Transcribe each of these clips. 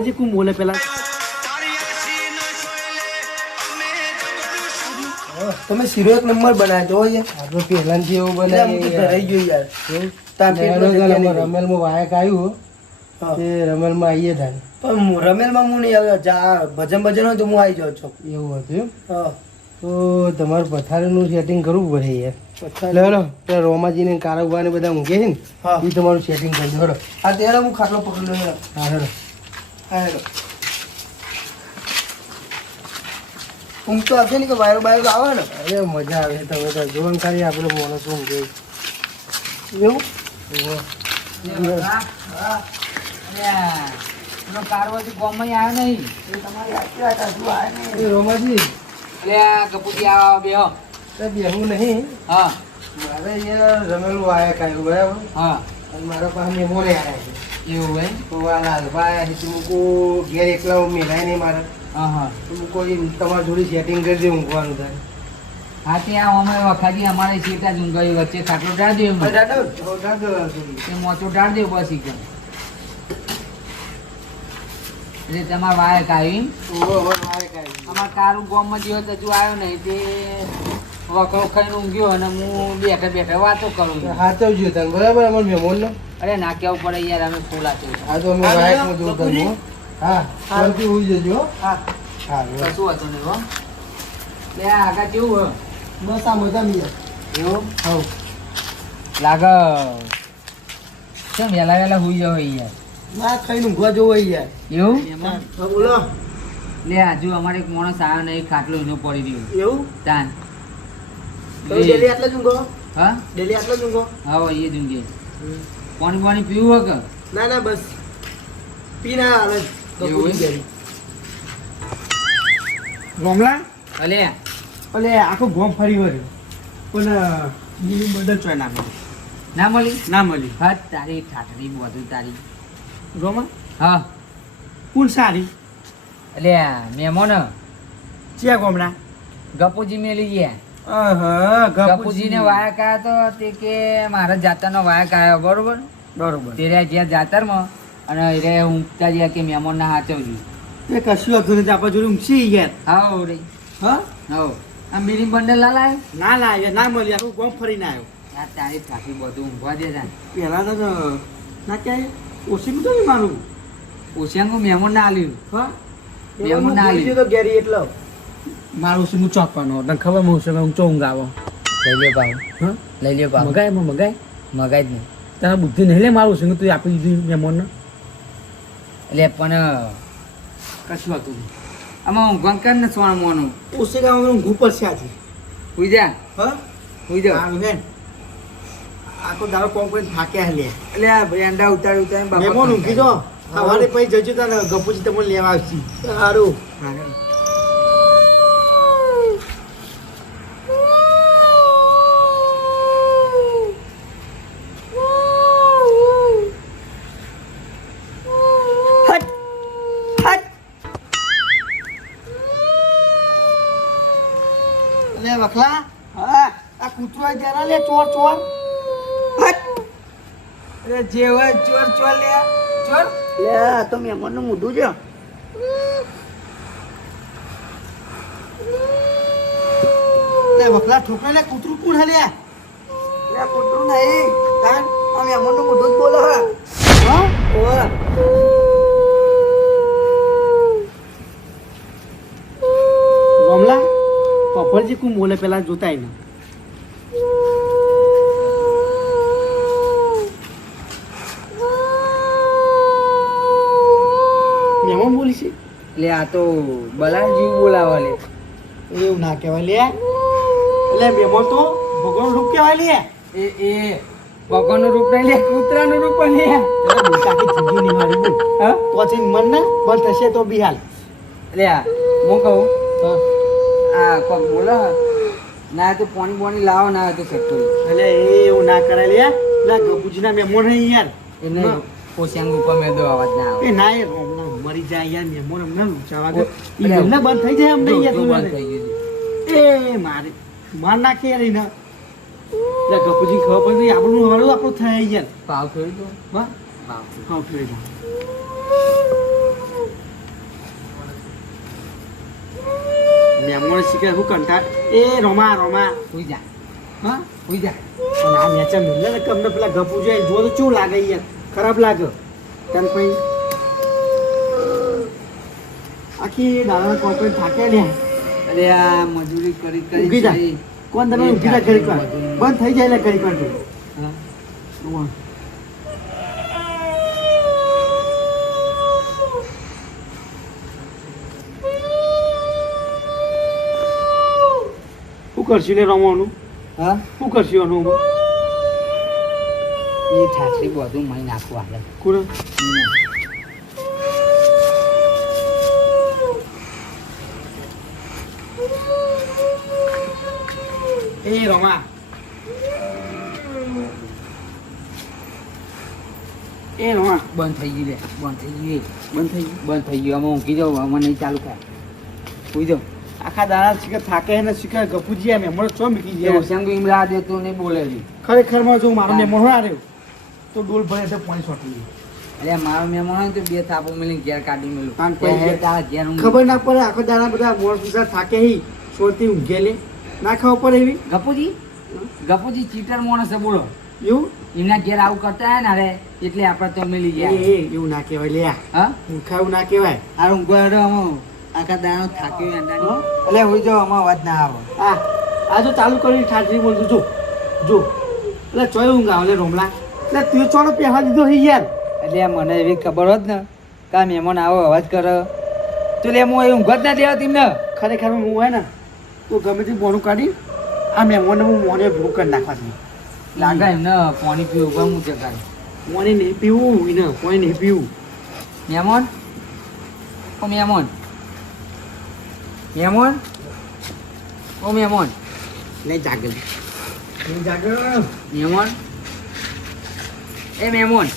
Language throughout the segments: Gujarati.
પપ્પલજી કું બોલે પેલા તમે શીરો એક નંબર બનાવ્યો તો યાર આપણે પહેલાંથી એવું બનાવી રહી ગયું યાર રમેલમાં વાયક આવ્યું તે રમેલમાં આવીએ થાય પણ રમેલમાં હું નહીં આવ્યો ભજન ભજન હોય તો હું આવી જાઉં છું એવું હતું હા તો તમારે પથારીનું સેટિંગ કરવું પડે યાર લે રોમાજીને કારોબાર બધા મૂકે છે ને એ તમારું સેટિંગ કરી દો આ ત્યારે હું ખાટલો પકડી લો હા હેલો હા હેલો ઊંઘ તો આવશે ને કે વાયરો બાયરો આવે ને અરે મજા આવે તમે તો જોવાનું ખાલી આપણે માણસ ઊંઘ એવું કારવાથી ગોમાં આવે નહીં રોમાજી કપૂતી આવા બેહું નહીં હા મારે યાર રમેલું વાયક આવ્યું બરાબર હા અને મારા પાસે મેમોને આવ્યા છે એવું ભાઈ તો આ લાલભાઈ તું ઘેર એકલા મેલાય નહીં મારે હા હા તું કોઈ તમારી જોડે સેટિંગ કરી દે ઊંઘવાનું થાય હા ત્યાં અમે વખાજી અમારે સીટા જ ઊંઘાઈ વચ્ચે ખાટલો ડાળ દે મોચો ડાળ દે બસ ઈ એટલે તમારે વાયક આવી અમારા કારું ગામમાં જેવો તો હજુ આવ્યો નહીં તે વખો ખાઈને ઊંઘ્યો અને હું બેઠા બેઠા વાતો કરું હાચવજો તને બરાબર અમારે મહેમાનને અરે ના કેવું પડે યાર અમે ખોલા છે હા તો અમે વાયકમાં જોઉં તમને હા શાંતિ હોઈ જજો હા હા કશું હતું નહીં હો લે આગળ કેવું બસ આ મજા મીએ એવું હા લાગે કેમ વહેલા વહેલા હોઈ જાવ યાર ના ખાઈને ઊંઘવા જવો યાર એવું બોલો લે હજુ અમારે એક માણસ આવ્યો નહીં ખાટલો એનો પડી રહ્યો એવું તાન ડેલી આટલા જ ઊંઘો હા ડેલી આટલા જ ઊંઘો હા એ જ ઊંઘે પાણી પાણી પીવું હોય કે ના ના બસ પી ના હાલે એવું રોમલા અલે એટલે આખું ગોમ ફરી વળ્યું પણ બીજું બદલ ચોય ના મળી ના મળી ના મળી હા તારી ઠાઠરી બધું તારી રોમા હા કુલ સારી એટલે મહેમાન ચિયા ગોમડા ગપુજી મેલી ગયા ગપુજી ગપુજીને વાયક આવ્યો તો તે કે મારા જાતરનો વાયક આવ્યો બરોબર બરોબર તે રહ્યા જ્યાં જાતરમાં અને એ ઊંઘતા જ્યાં કે મહેમાનના હાચવજી એ કશું હતું નથી આપણા જોડે ઊંઘી ગયા હા રે હા હો આ બીડી બંડલ ના લાય ના લાગે ના મળી આખું ગોમ ફરીને આવ્યો યાર તારી ઠાઠી બધું ઊંઘવા દે તા પહેલાં તો ના ક્યાંય ઓછી તો નહીં મારું ઓછિયાંગું મહેમાન ના આલ્યું હા મહેમાન ના આલ્યું તો ઘેરી એટલો મારું શું હું ચોકવાનો તને ખબર હું શું ઊંચો ઊંઘ આવો લઈ લ્યો પાવ હા લઈ લ્યો પાવ મગાય મગાય મગાય જ નહીં તને બુદ્ધિ નહીં લે મારું શું તું આપી દીધું મહેમાનને એટલે પણ કશું હતું નહીં આમાં ઊંઘવા કર ને સોણ મોનું ઓછી ગામ ઊંઘું પડશે આજે હુઈ જા હા હુઈ જા સારું ને આખો દારો કોમ કરીને થાક્યા લે એટલે આ ભેંડા ઉતારી ઉતારી મહેમાન ઊંઘી દો સવારે પછી જજો તને ગપુજી તમને લેવા આવશે સારું લે વખલા હા આ કૂતરો જરા લે ચોર ચોર અરે જે હોય ચોર ચોર લે ચોર લે તો મહેમાનનું મોઢું છે લે વખલા ઠોકરા લે કૂતરું કોણ હે લે લે કૂતરું નહીં હા આ મહેમાનનું મોઢું જ બોલે હા હા ઓવા રોમલા પપ્પલજી કું બોલે પેલા જોતા ને મહેમાન બોલી છે એટલે આ તો બલાન જીવ બોલાવા લે એવું ના કહેવાય લે એટલે મહેમાન તો ભગવાન રૂપ કહેવાય લે એ ભગવાનનું રૂપ નહીં લે કૂતરાનું રૂપ પણ લે એટલે બોલતા કે જીજી નહીં મારી બોલ હા પછી મન ના બંધ થશે તો બી હાલ એટલે આ હું કહું હા આ કોક બોલો ના તો પાણી પાણી લાવો ના તો ફેક્ટરી એટલે એ એવું ના કરાય લે પેલા ગપુજીના મહેમાન હે યાર એને પોસ્યાંગ ઉપર મેં દો અવાજ ના આવે એ ના એ હમણાં મરી જાય યાર મહેમાન અમને લુચાવા દે એ એમને બંધ થઈ જાય અમને યાર બંધ તું થઈ ગયું એ મારે માર નાખે યાર એને એટલે ગપુજી ખબર પડી આપણું હવાળું આપણું થાય યાર ભાવ ફેરી દો હા ભાવ હા ફેરી જા મેમોન શીખે હું કંટાળ એ રોમા સુઈ જા હા સુઈ જા અને આ મેચા મિલે ને કમને પેલા ગપુ જાય જો તો કેવું લાગે યાર ખરાબ લાગે તને પછી આખી દાડા કોપરેટ થાકે લ્યા અરે આ મજૂરી કરી ઊંઘી જા. કરી કોણ તમે ઊંઘી જા ઘડીક વાર બંધ થઈ જાય એટલે ઘડીક વાર તું. હા. શું કરશું ને રમવાનું હા શું કરશું આનું એ ઠાસરી બધું મહી નાખવું આગળ કોણ એ રમા એ રમા બંધ થઈ ગયું લે બંધ થઈ ગયું બંધ થઈ ગયું બંધ થઈ ગયું અમે ઊંઘી જાઉં અમે નહીં ચાલુ થાય સુઈ જાઉં આખા દાડા શીખર થાકે ને શીખર ગપુજી એમ હમણાં ચો મીકી એ જાય ઓશિયાંગ ઇમરા દેતો નહીં બોલે છે ખરેખર માં જો મારો મેમો ના રહ્યો તો ડોલ ભરે તો પાણી છોટી એટલે મારો મહેમાન હોય ને તો બે થાપો મિલી ઘેર કાઢી મેલું કાન પડી તારા ઘેર ઊંઘી. ખબર ના પડે આખો દાડા બધા મોણ સુસા થાકે હી છોડતી ઊંઘે લે ના ખબર પડે એવી ગપુજી ચીટર માણસ છે બોલો એવું એમના ઘેર આવું કરતા હોય ને અરે એટલે આપણે તો મિલી ગયા એવું ના કહેવાય લે હા ઊંઘાવું ના કહેવાય આ ઊંઘો આખા દાણો થાક્યો અંડાની એટલે હોય જો આમાં અવાજ ના આવે આ જો ચાલુ કરી ઠાઠરી બોલતું જો એટલે ચોય ઊંઘ આવે લે રોમલા એટલે તું ચોનો પહેવા દીધો હી યાર એટલે મને એવી ખબર હોત ને કે આ મહેમાન આવો અવાજ કરે તો લે હું એ ઊંઘ જ ના દેવા તેમને ખરેખર હું હોય ને તો ગમે તે બોનું કાઢી આ મેમોને હું મોને ભૂખ કરી નાખવા છું લાગે એમને પાણી પીવું પણ હું ચકાડી મોને નહીં પીવું એને કોઈ નહીં પીવું મહેમાન ઓ મહેમાન મહેમાન ઓ મહેમાન નહીં જાગે નહીં જાગે મહેમાન એ મહેમાન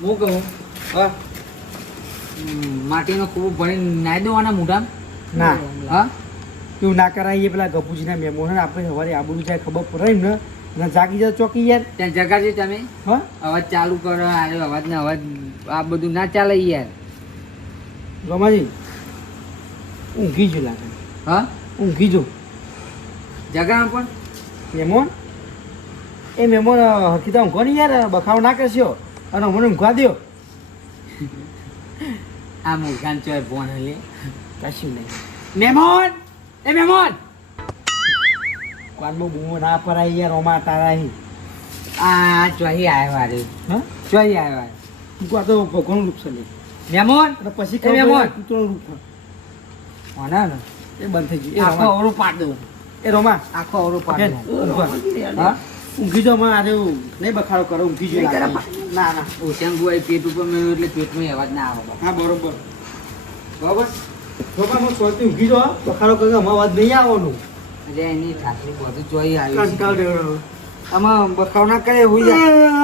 હું કહું હા માટીનો ખૂબ ભણી નાઈ દેવાના મોઢામાં ના હા એવું ના કરાય એ પેલા ગપુજીના મેમો ને આપણે સવારે આબુડું જાય ખબર પડે એમ ને જાગી જાય ચોકી યાર ત્યાં જગાડજો તમે હા અવાજ ચાલુ કરો આરે અવાજ ને અવાજ આ બધું ના ચાલે યાર રમાજી ઊંઘી જો લાગે હા ઊંઘી જો જગા પણ મેમોન એ મેમોન હકીતા ઊંઘો ને યાર બખાવ ના કરશો અને મને ઊંઘવા દો આ મુખાન ચોય બોન લે કશું નહીં મહેમાન એ મહેમાન કાનમાં બૂમો ના પરાય યાર રોમા તારા અહીં આ ચોહી આવ્યા રે હા ચોહી આવ્યા તું આ તો ભગવાનનું રૂપ છે લે મહેમાન અને પછી એ મેમોન. કૂતરોનું રૂપ છે. હોના ને એ બંધ થઈ ગયું આખો અવરું પાડ દઉં એ રોમા આખો અવરું પાડ હે, દઉં ઊંઘવા. હા ઊંઘી જો માં આરે નહીં બખાડો કરો ઊંઘી જો લાગે. ના ના ઓશિયાંગ ગુઆ પેટ ઉપર મેળવ્યું એટલે પેટમાં અવાજ ના આવે હા બરોબર બરોબર રોમા હું સોચતી ઊંઘી જો બખાડો કરો અમારો અવાજ નહીં આવવાનું એટલે એની ઠાકરી બધું ચોઈ આવ્યું છે. કંટાળ રહ્યો. આમાં બખાવ ના કરે હોઈ જાય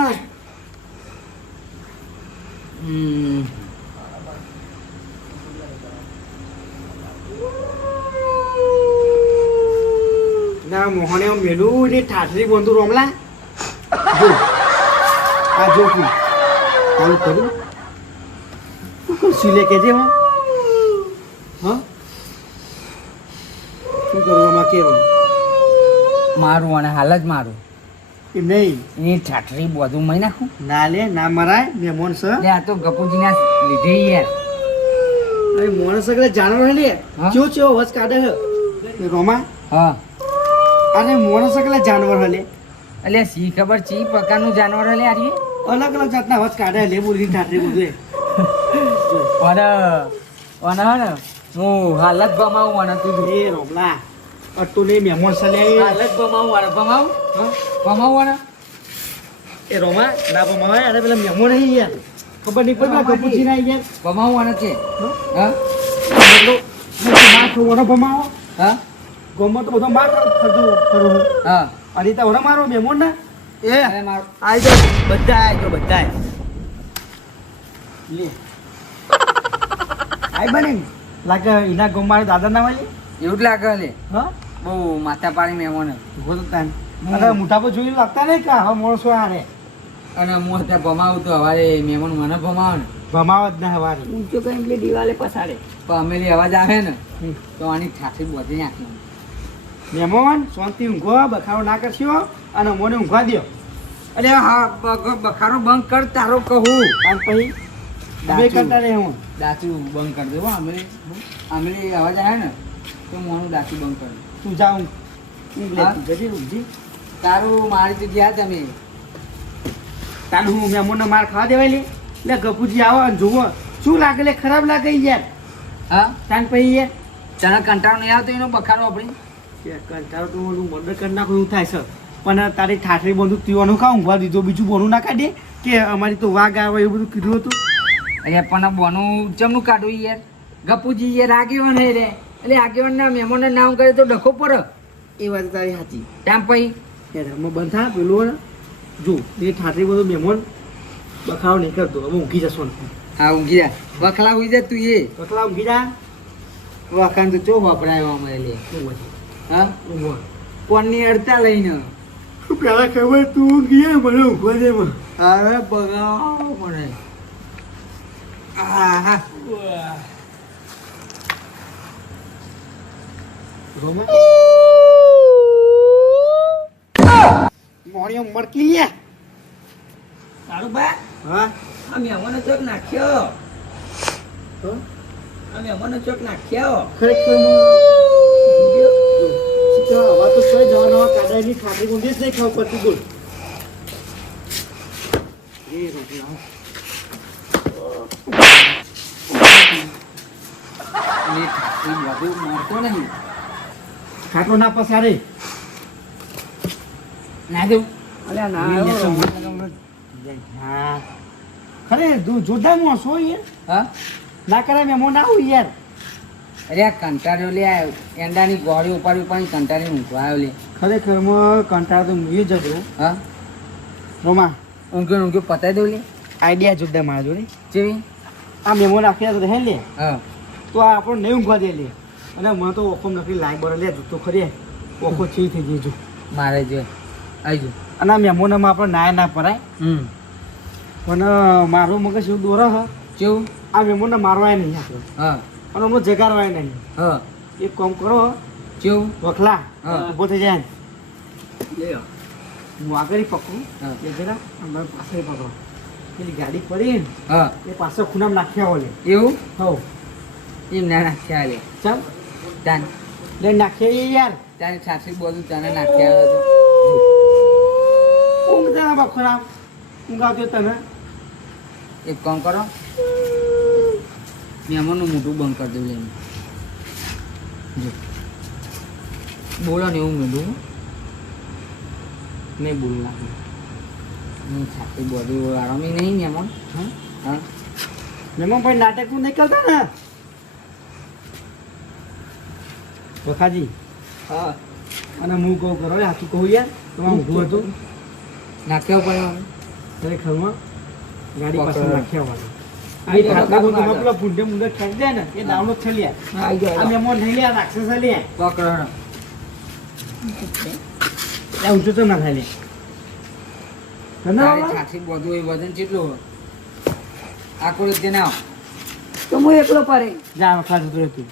ના મોહને મેલું ને ઠાઠરી બોંધું રોમલા જો આ જો તું ચાલુ કરું શું કરશું લે કેજે માં હા શું કરું આમાં કેવું મારું અને હાલ જ મારું એમ નહીં એની ઠાઠરી બધું મહી નાખું ના લે ના મરાય મેમોન સર લે આ તો ગપુજીના લીધે યાર અરે મોણ સગળે જાનવર હે લે હા? ચેવો ચેવો વસ કાઢે હે એ રોમા હા અરે મોણ સગળે જાનવર હે લે એટલે સી ખબર ચી પ્રકારનું જાનવર લે આરી અલગ અલગ જાતના વસ કાઢે લે બોલી ઠાઠરી બધું એ. અને હે ને હું હાલ જ ભમાવું અને તું એ રોમલા અટ્ટુ ને મેમોન સર લે હાલ જ ભમાવું અને ભમાવું હા ભમાવું અને એ રોમા ના પમાવાય અરે પેલા મેમો નહીં યાર ખબર નહીં પડી પેલા કપૂચી ના યાર ભમાવું અને છે હા એટલો માં થોડો પમાવો હા ગમો તો બધો માર થતું ખરું હા અનિતા ઓરા મારો મેમો ના એ અરે મારું આઈ જો બધા આઈ જો બધા લે આઈ બને લાગે એના ગમાડે દાદા ના વાલી એવું જ લાગે લે હા બહુ માથા પાડી મહેમાન ઉભો તો તાન અરે મોટા પર જોઈને લાગતા નહીં કા હા મોણસો આરે અને હું ત્યાં ભમાવું તો હવારે મહેમાન મને ભમાવે ને ભમાવ જ ના હવારે ઊંચો કઈ એટલે દિવાલે પસાડે પણ અમેલી અવાજ આવે ને હમ. તો આની છાતી બધી નાખી. મહેમાન શાંતિ ઊંઘો, બખારો ના કરશો અને મને ઊંઘવા દો. અરે હા બખારો બંધ કર તારો કહું. આમ પછી બે કરતા રહે હું. દાચું બંધ કરી દેવો. અમેલી અવાજ આવે ને તો મોનું દાચું બંધ કરી દે. તું જાઉં ઊંઘ લે હા? તું જજે ઊંઘજી. તારું મારી તો ગયા તમે. તારું હું મહેમાનને માર ખાવા દેવાય લે. એટલે ગપુજી આવો અને જુઓ શું લાગે લે, ખરાબ લાગે યાર. હા તાન પછી યાર તને કંટાળો નહીં આવતો એનો બખારો આપણી? કંટાળો તો ઓલું મર્ડર કરી નાખું એવું થાય છે. પણ તારી ઠાઠરી બંધુક તીવાનું કાં ઊંઘવા દીધો, બીજું બોનું ના કાઢે કે અમારી તો વાઘ આવે એવું બધું કીધું હતું. અરે પણ બોનું ચમનું કાઢવું યાર? ગપુજી યાર આગેવાન હે રે, એટલે આગેવાનના મહેમાનને નામ કરે તો ડખો પડે. એ વાત તારી સાચી. ત્યાં પછી યાર અમે બંધ થા પેલું ને જો એ ઠાઠરી બધું મહેમાન બખાડો નહીં કરતો. હવે ઊંઘી જશો ને હા ઊંઘી જા. વખલા હોઈ જા તું એ. બખલા ઊંઘી જા. વખાણ તો ચો વાપરાયો અમારે લે. હા ઊંઘવા કોણની અડતા લઈને. પેલા ખબર તું ઊંઘી જાય મને ઊંઘવા દે મને. અરે બગાવ મને. આહા. રોમા મોણિયો મરકી લે. તારું બા હા આ મહેમાનો ચોક નાખ્યો. તો આ મહેમાનો ચોક નાખ્યો. ખરેખર હવે તો કોઈ જવાનો કાદાની ખાતરી ઊંધી જ નહીં ખાવ પડતી બોલ. એ રોટી આવ. એ બધું મારતો નહીં. ખાટલો ના પસારે. ના દઉં. અલ્યા ના હા ખરે જોરદાર મોસો યાર. હા ના કરે મેમો ના આવું યાર. અરે આ કંટાળ્યો લે આ એંડાની ગોળી ઉપાડી ઉપાડી કંટાળી ઊંઘવા આવ્યો લે. ખરેખર કંટાળો તો મૂવી જજો. હા રોમા ઊંઘ્યો ઊંઘ્યો પતાવી દઉં લે. આઈડિયા જોરદાર મારા જોડે. જેવી આ મેમો નાખ્યા તો રહે લે હા તો આ આપણને નહીં ઊંઘવા દે લે. અને મને તો ઓખો નકરી લાઈ બર લે તો ખરી ઓખો ચી થઈ ગઈ જો. મારે જો આવી જો. અને આ મેમોનામાં આપણે નાય ના પરાય. પણ મારો મગજ એવું દોરો હ કેવું? આ મેમોને મારવાય નહીં આપણે હા અને અમને જગાડવાય નહીં. હા એક કામ કરો કેવું? વખલા હા. ઊભો થઈ જાય લે હું આગળ પકડું હા. એ જરા અમારે પાછળ પકડો. પેલી ગાડી પડી ને હા એ પાછળ ખૂણામાં નાખ્યા ઓલે. એવું હવ એમ ના નાખ્યા લે. ચાલ તાન લે નાખીએ યાર. તારી છાસી બોલું તને નાખ્યા હતો. ઊંઘ જરા બખોરા ઊંઘ આવતી તને. એક કામ કરો મહેમાનનું મોઢું બંધ કરી દઉં લઈને જો બોલો ને એવું મેળવું નહીં બોલ નાખ. નહીં છાતી બોડી આરામી નહીં મહેમાન. હા હા મેમો ભાઈ નાટક તું નહીં કરતા ને વખાજી. હા અને હું કહું કરો હાથું કહું યાર તમારે ઊંઘું હતું નાખ્યો પડ્યો ખરેખરમાં ગાડી પાસે પકડો. નાખ્યા વાળું. આવી આ જાઓ, ખાટલા કાકા, બધું પેલો ભૂંડે મુંડે ખેંચી દે ને એ દાવનો જ છે લ્યા. આવી આ જાઓ મેમો નહીં લ્યા રાક્ષસ લ્યા. પકડો ત્યાં ઊંચું તો ના થાય લે. તને તારી બાબા? છાતી બોધું એ વજન કેટલું હોય? આખો રીતે ના તો હું એકલો પારે જા વખા જતો રહેતું.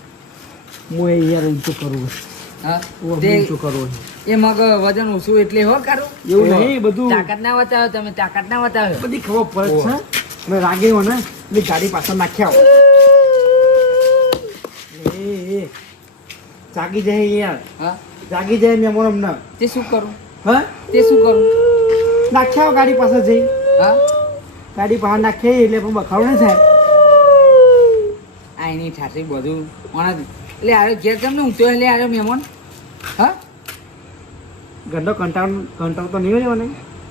હું એ યાર ઊંચું કરવું હા હું તે ઊંચું કરવું એ મગ વજન ઓછું એટલે હો કારું એવું નહીં બધું તાકાત ના બતાવ્યો તમે તાકાત ના બતાવ્યો. બધી ખબર પડે છે અને રાગે હોય ને એટલે ગાડી પાછળ નાખ્યા હોય. એ જાગી જાય યાર હા જાગી જાય મેમો અમને. તે શું કરું? હા તે શું કરું? નાખ્યા હોય ગાડી પાસે જઈ હા ગાડી બહાર નાખીએ એટલે પણ બખાડો નહીં થાય. આ એની છાતી બધું ઓણા એટલે આરે ઘેર તમને ઊંઘતો એટલે આરે મહેમાન. હા ગંદો કંટાળ તો નહીં હોય ને.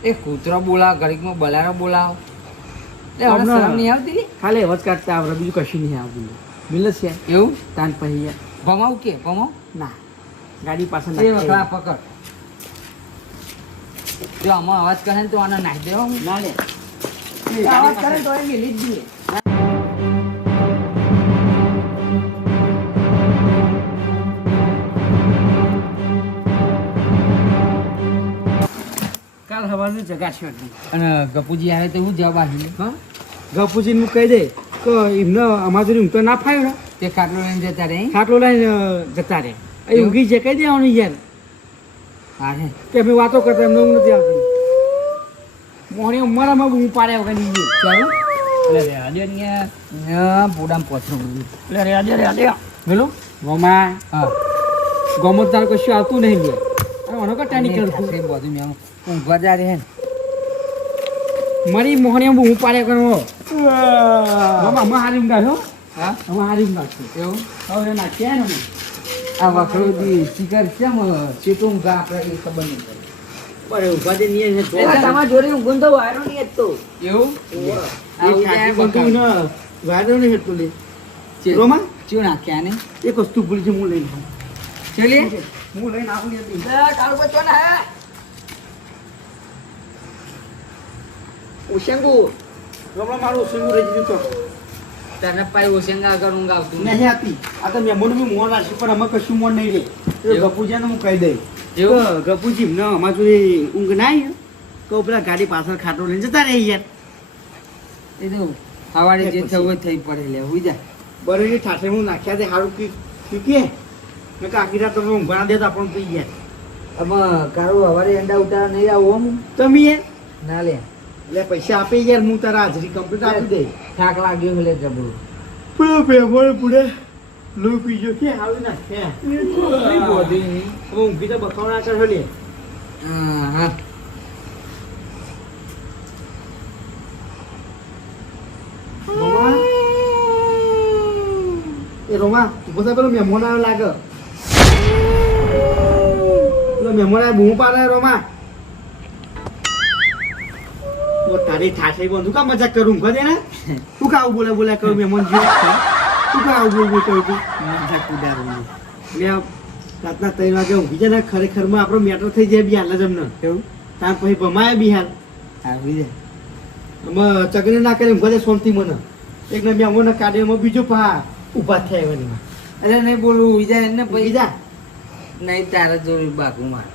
એ કૂતરો બોલાવ ઘડીકમાં બલારો બોલાવ એટલે હવે હમણાં- શરમ નહીં આવતી લે? ખાલી અવાજ કાઢતા આવડે બીજું કશું નહીં આવતું. મિલસ છે એવું તાન પછી યાર. ભમાવ કે ભમાવ ના ગાડી પાસે એ નાખીએ. વખલા પકડ જો આમાં અવાજ કરે ને તો આને નાખી દેવો ના લે અવાજ કરે તો એ મેલી જ દઈએ. કાલ સવારનું જગાડશે એટલે. અને ગપુજી આવે તો હું જવાબ આપી હા ગપુજીને હું કહી દે કે એમને અમારી જોડે ઊંઘ તો ના ફાવ્યો ને તે ખાટલો લઈને જતા રહે ખાટલો લઈને જતા રહે અહીં ઊંઘી છે કહી દેવાનું યાર હા હે કે અમે વાતો કરતા એમને ઊંઘ નથી આવતી મોહણી અમારામાં ઊંઘ પાડ્યા વગર નહીં ચાલો પોડામ પોથરું બોલો ગોમાં હા ગોમત તારું કશું આવતું નહીં લે મને કટા નહીં કરતું બધું મેં ઊંઘવા જાય હે મારી મોહણી ઊંઘ પાડ્યા કરો ગોમાં અમે હારી ઊંઘા છો હા અમે હારી ઊંઘા છું એવું હવે નાખ્યા ને આ વખરો દી શિકાર કેમ ચેતો ઊંઘા આપણે એ ખબર નહીં પડે બરે ઊભા જે નહીં તમારા જોડે ઊંઘું તો વાયરો નહીં હતો એવું વાયરો નહીં હતું લે રોમા ચેવું નાખ્યા ને એક વસ્તુ ભૂલી છે હું લઈને આવું ચલી હું લઈને આવું ને કાળું બચ્ચો ને હે ઓશંગુ રોમા મારું ઓશંગુ રહી ગયું તો તને પાઈ ઓશંગા આગળ ઊંઘ આવતું નહીં હતી આ તો મહેમાન બી મોન રાખશે પણ અમે કશું મોન નહીં રે ગપુજીને હું કહી દઈ એવું? ગપુજી ને અમાર જોડે ઊંઘ ના આવી તો પેલા ગાડી પાછળ ખાટો લઈને જતા રહે યાર એ તો સવારે જે થવું હોય થઈ પડે લે હુઈ જા બરેલી ઠાઠે હું નાખ્યા તે સારું પીકે મેં આખી રાત તમે ઊંઘવા ના દેતા પણ પી ગયા આમાં કારું સવારે અંડા ઉતારા નહીં આવું આમ તમે યાર ના લે એટલે પૈસા આપી યાર હું તારા હાજરી કમ્પ્લીટ આપી દઈ થાક લાગ્યો લે જબરું પેલો બેમોડે પૂડે લો પીજો કે આવી નાખ્યા ઊંઘી તો બખાવના કરશો લે હા રોમા એ રોમા બધા પેલો મહેમાન આવ્યો લાગે પેલો મહેમાન આવ્યો બૂમ પાડે રોમા તારી ઠાઠી બંધુ કા મજાક કરું કહે ને તું કાવું બોલે કરું મહેમાન તું કાવું બોલ કરું તું મજાક ઉડાડું મેં રાતના 3 વાગે ઊંઘી જાય ને ખરેખરમાં આપણો મેટર થઈ જાય બિહાર લજમને એવું તાર પછી ભમાય બિહાર આવી જાય અમે ચગને ના કરી ઊંઘવા દે શાંતિ મને એક ને મહેમાન કાઢ્યો બીજો પા ઊભા થયા એમાં અરે નહીં બોલું હુઈ જાય ને પૈસા નહીં તારા જોડે બાકું માર